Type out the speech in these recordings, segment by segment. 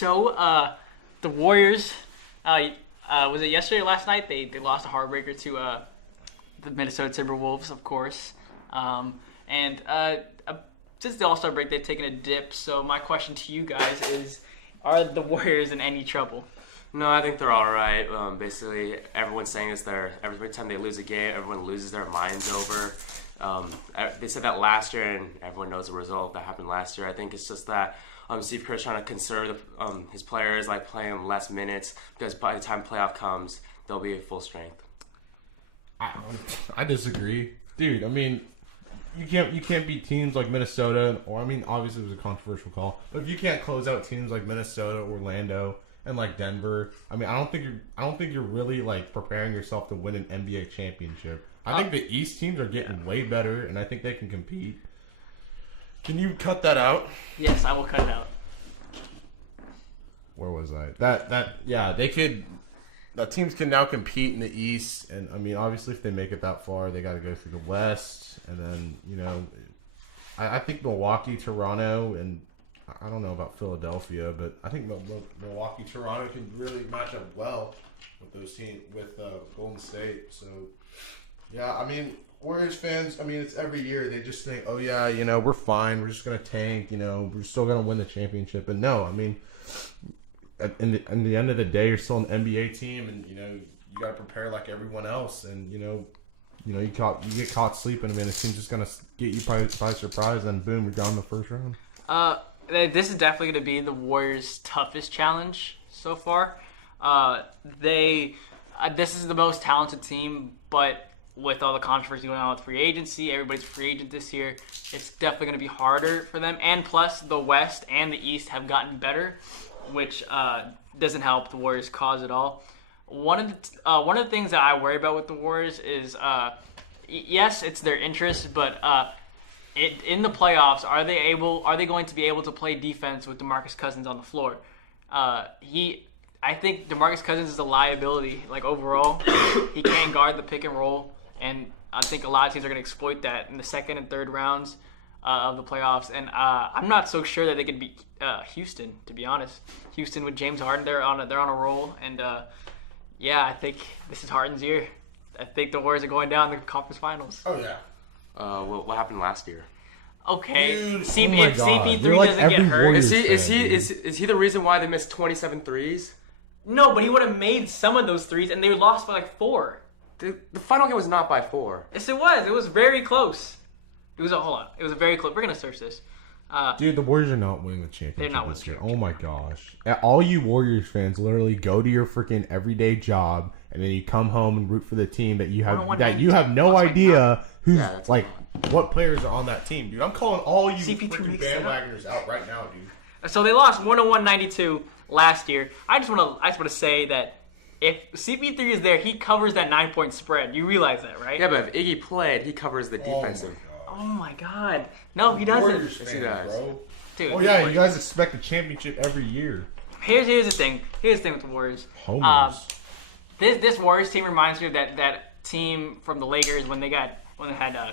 The Warriors, was it yesterday or last night? They lost a heartbreaker to the Minnesota Timberwolves, of course. Since the All-Star break, they've taken a dip. So my question to you guys is, are the Warriors in any trouble? No, I think they're all right. Basically, everyone's saying this. Every time they lose a game, everyone loses their minds over. They said that last year, and everyone knows the result that happened last year. I think it's just that Steve Kerr's trying to conserve his players, like playing them less minutes, because by the time playoff comes, they'll be at full strength. I disagree, dude. I mean, you can't beat teams like Minnesota, or I mean, obviously it was a controversial call, but if you can't close out teams like Minnesota, Orlando, and like Denver, I mean, I don't think you're really like preparing yourself to win an NBA championship. I think the East teams are getting way better, and I think they can compete. Can you cut that out? Yes, I will cut it out. Where was I? They could. The teams can now compete in the East, and I mean, obviously, if they make it that far, they got to go through the West, and then I think Milwaukee, Toronto, and I don't know about Philadelphia, but I think Milwaukee, Toronto can really match up well with those teams with Golden State. So, yeah, I mean, Warriors fans, I mean, it's every year they just think, oh yeah, we're fine, we're just gonna tank, we're still gonna win the championship, and no, I mean. In the end of the day, you're still an NBA team, and you got to prepare like everyone else. And you get caught sleeping. I mean, the team's just gonna get you by surprise, and boom, you're gone in the first round. This is definitely going to be the Warriors' toughest challenge so far. This is the most talented team, but with all the controversy going on with free agency, everybody's free agent this year. It's definitely going to be harder for them. And plus, the West and the East have gotten better, which doesn't help the Warriors' cause at all. One of the things that I worry about with the Warriors is, yes, it's their interest, but in the playoffs, are they going to be able to play defense with DeMarcus Cousins on the floor? I think DeMarcus Cousins is a liability. Like overall, he can't guard the pick and roll, and I think a lot of teams are going to exploit that in the second and third rounds of the playoffs. And I'm not so sure that they could beat Houston, to be honest. Houston with James Harden, they're on a roll, and I think this is Harden's year. I think the Warriors are going down the conference finals. Oh yeah. What happened last year? Okay, Dude, if CP3 CP3 doesn't get hurt, Is he the reason why they missed 27 threes? No, but he would have made some of those threes, and they lost by like 4. The final game was not by 4. Yes, it was. It was very close. It was very close. We're gonna search this. Dude, the Warriors are not winning the championship. They're not this year. winning. Oh my gosh! All you Warriors fans, literally go to your freaking everyday job, and then you come home and root for the team that you have no idea who's like what players are on that team, dude. I'm calling all you freaking bandwagoners out right now, dude. So they lost 101-92 last year. I just want to say that if CP3 is there, he covers that 9-point spread. You realize that, right? Yeah, but if Iggy played, he covers the defensive. Oh my God! No, he doesn't. Warriors fans, he does. bro. Dude, oh yeah, you guys expect a championship every year. Here's the thing. Here's the thing with the Warriors. Homers. This Warriors team reminds me of that team from the Lakers when they had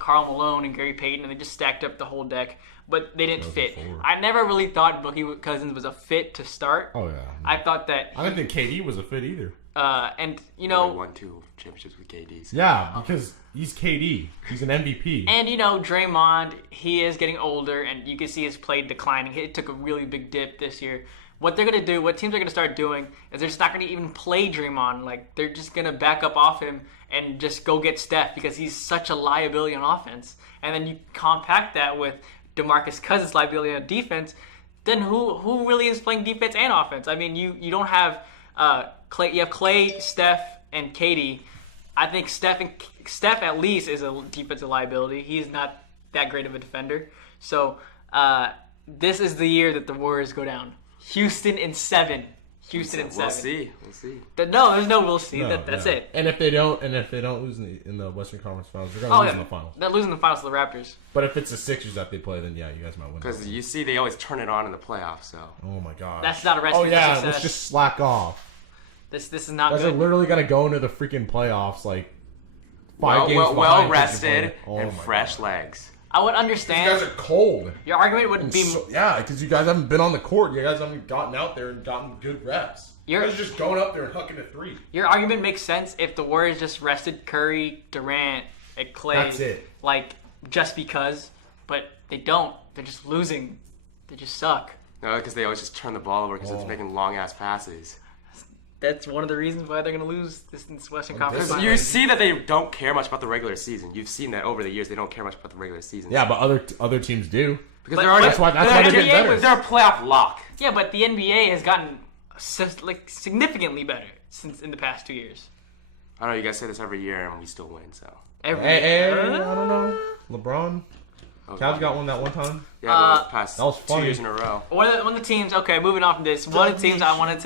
Karl Malone and Gary Payton, and they just stacked up the whole deck, but they didn't fit. I never really thought Boogie Cousins was a fit to start. Oh yeah. I thought that. I didn't think KD was a fit either. And He won 2 championships with KD. So. Yeah, because he's KD. He's an MVP. And Draymond, he is getting older, and you can see his play declining. It took a really big dip this year. What they're gonna do, what teams are gonna start doing, is they're just not gonna even play Draymond. Like they're just gonna back up off him and just go get Steph because he's such a liability on offense. And then you compact that with DeMarcus Cousins' liability on defense. Then who really is playing defense and offense? I mean, you don't have Clay. You have Clay, Steph, and KD. I think Steph at least is a defensive liability. He's not that great of a defender. So this is the year that the Warriors go down. Houston in 7. We'll see. No, there's no we'll see. No, That's yeah. it. And if they don't lose in the Western Conference Finals, they're gonna lose in the finals. They're losing the finals to the Raptors. But if it's the Sixers that they play, then yeah, you guys might win. Because you see, they always turn it on in the playoffs. So. Oh my god. That's not a recipe for success. Let's just slack off. This is not good. You guys are literally gonna go into the freaking playoffs like 5 games well rested and fresh legs. I would You guys understand. are cold. Your argument would And be yeah, because you guys haven't been on the court. You guys haven't gotten out there and gotten good reps. You You're- guys are just going up there and hucking a three. your argument makes sense if the Warriors just rested Curry, Durant, and Clay. That's it. Like just because, but they don't. They're just losing. They just suck. No, because they always just turn the ball over because it's Oh. making long ass passes. That's one of the reasons why they're gonna lose this Western Conference. this- You Finals. see that they don't care much about the regular season. You've seen that over the years. They don't care much about the regular season. Yeah, but other teams do. because But they're already That's why they're they're getting NBA better. was- They're a playoff lock. Yeah, but the NBA has gotten significantly better since in the past 2 years. I don't know. You guys say this every year, and we still win. So Hey, I don't know. LeBron. Cavs got one that one time. yeah, the past that was 2 funny. years in a row. One of the teams. Okay, moving on from this. One of the teams I wanted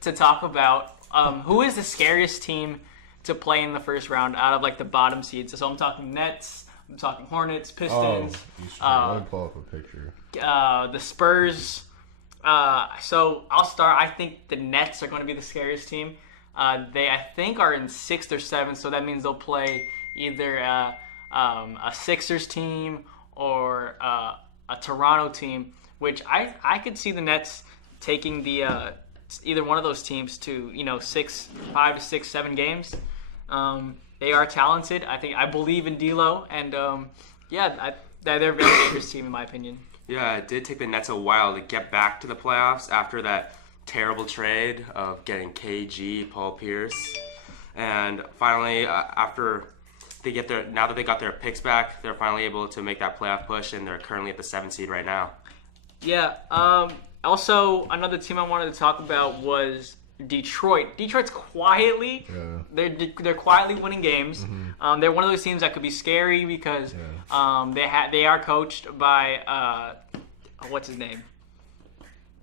to talk about. Who is the scariest team to play in the first round out of like the bottom seeds? So I'm talking Nets. I'm talking Hornets, Pistons, Let me pull up a picture. the Spurs. So I'll start. I think the Nets are going to be the scariest team. They I think are in 6th or 7th, so that means they'll play either a Sixers team or a Toronto team, which I could see the Nets taking the either one of those teams to 5 to 6, 7 games. They are talented. I believe in D'Lo, and they're a very dangerous team in my opinion. Yeah, it did take the Nets a while to get back to the playoffs after that terrible trade of getting KG, Paul Pierce, and finally after now that they got their picks back, they're finally able to make that playoff push, and they're currently at the 7th seed right now. Yeah. Also, another team I wanted to talk about was Detroit. Detroit's quietly, they're quietly winning games. They're one of those teams that could be scary because they are coached by what's his name?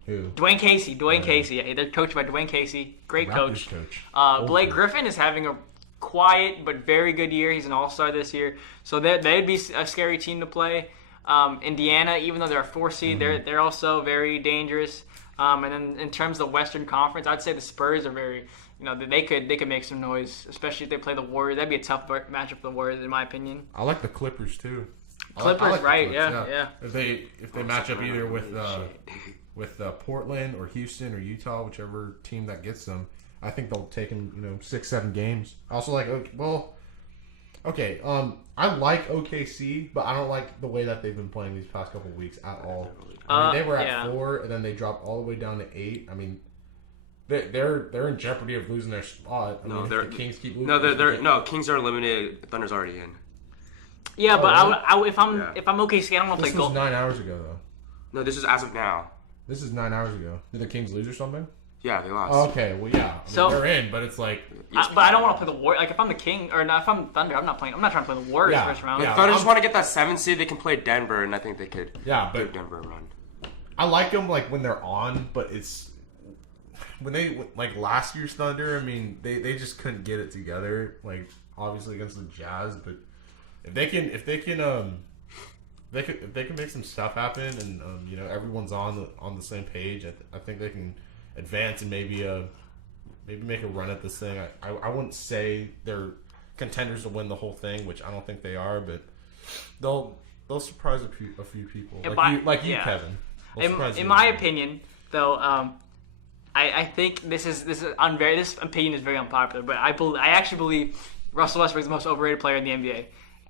Who? Dwayne Casey. Yeah, they're coached by Dwayne Casey. Great Raptors coach. coach. Blake Griffin is having a quiet but very good year. He's an all-star this year. So they'd be a scary team to play. Indiana, even though they're a 4 seed, they're also very dangerous. And then in terms of the Western Conference, I'd say the Spurs are very, they could make some noise, especially if they play the Warriors. That'd be a tough matchup for the Warriors, in my opinion. I like the Clippers too. Clippers, the right? Clips, Yeah. If they match up either with Portland or Houston or Utah, whichever team that gets them, I think they'll take them 6, 7 games. I also like okay. I like OKC, but I don't like the way that they've been playing these past couple weeks at all. I mean, they were at 4, and then they dropped all the way down to 8. I mean, they're in jeopardy of losing their spot. No, if they're the Kings keep losing. No, Kings are eliminated. Thunder's already in. Yeah, but really? if I'm OKC, I don't want to This play was goal. 9 hours ago, though. No, this is as of now. This is 9 hours ago. Did the Kings lose or something? Yeah, they lost. Oh, okay, well, yeah. I mean, So- they're in, but it's like... But I don't want to play the Warriors. Like if I'm the King or not, if I'm Thunder, I'm not trying to play the Warriors Yeah, first round. yeah. Thunder just want to get that 7th seed. They can play Denver, and I think they could Yeah, give but Denver a run. I like them like when they're on, but it's... When they... Like last year's Thunder, I mean, they just couldn't get it together. Like, obviously against the Jazz, but if they can make some stuff happen and everyone's on the same page, I think they can advance and maybe make a run at this thing. I wouldn't say they're contenders to win the whole thing, which I don't think they are, but they'll surprise a few people like you, yeah. Kevin. They'll surprise In you. my opinion, though, I think this opinion is very unpopular, but I actually believe Russell Westbrook is the most overrated player in the NBA.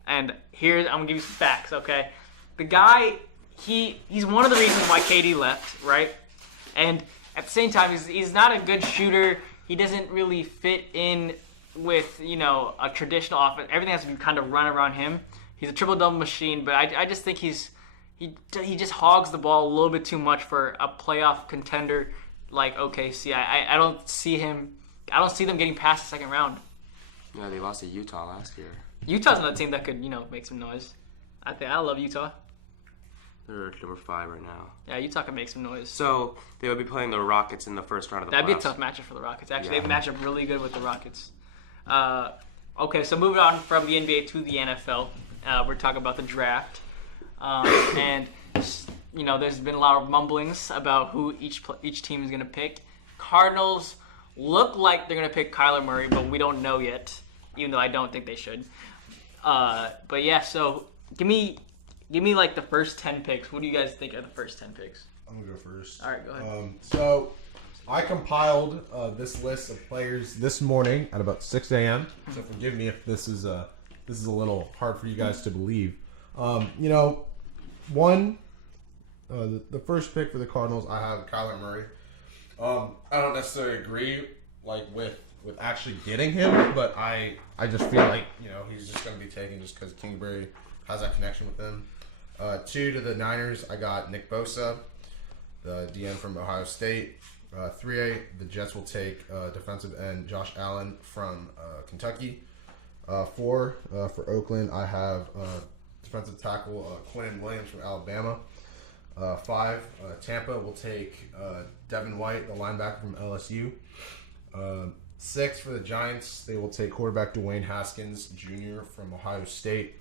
And I'm gonna give you some facts, okay? The guy, he's one of the reasons why KD left, right? And at the same time, he's not a good shooter. He doesn't really fit in with a traditional offense. Everything has to be kind of run around him. He's a triple-double machine, but I just think he just hogs the ball a little bit too much for a playoff contender like OKC. I don't see them getting past the second round. Yeah, they lost to Utah last year. Utah's another team that could make some noise. I love Utah. They're number 5 right now. Yeah, Utah can make some noise. So they will be playing the Rockets in the first round of the That'd be a playoffs. tough matchup for the Rockets. Actually, Yeah. they match up really good with the Rockets. Okay, so moving on from the NBA to the NFL, we're talking about the draft, and there's been a lot of mumblings about who each team is going to pick. Cardinals look like they're going to pick Kyler Murray, but we don't know yet, even though I don't think they should. But yeah, so Give me like the first 10 picks. What do you guys think are the first 10 picks? I'm gonna go first. All right, go ahead. So I compiled this list of players this morning at about 6 a.m. So forgive me if this is a little hard for you guys to believe. The first pick for the Cardinals, I have Kyler Murray. I don't necessarily agree with actually getting him, but I just feel like he's just going to be taken just because Kingsbury has that connection with him. 2 to the Niners, I got Nick Bosa, the DN from Ohio State. 3A, the Jets will take defensive end Josh Allen from Kentucky. 4 for Oakland, I have defensive tackle Quinn Williams from Alabama. 5, Tampa will take Devin White, the linebacker from LSU. 6 for the Giants, they will take quarterback Dwayne Haskins Jr. from Ohio State.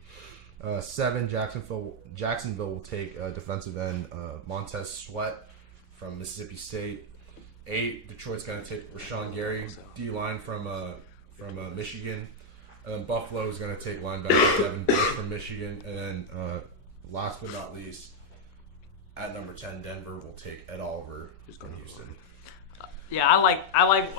7, Jacksonville will take defensive end Montez Sweat from Mississippi State. 8, Detroit's going to take Rashawn Gary, D-line from Michigan. And then Buffalo is going to take linebacker Devin Bush from Michigan. And then last but not least, at number 10, Denver will take Ed Oliver from Houston. Yeah, I like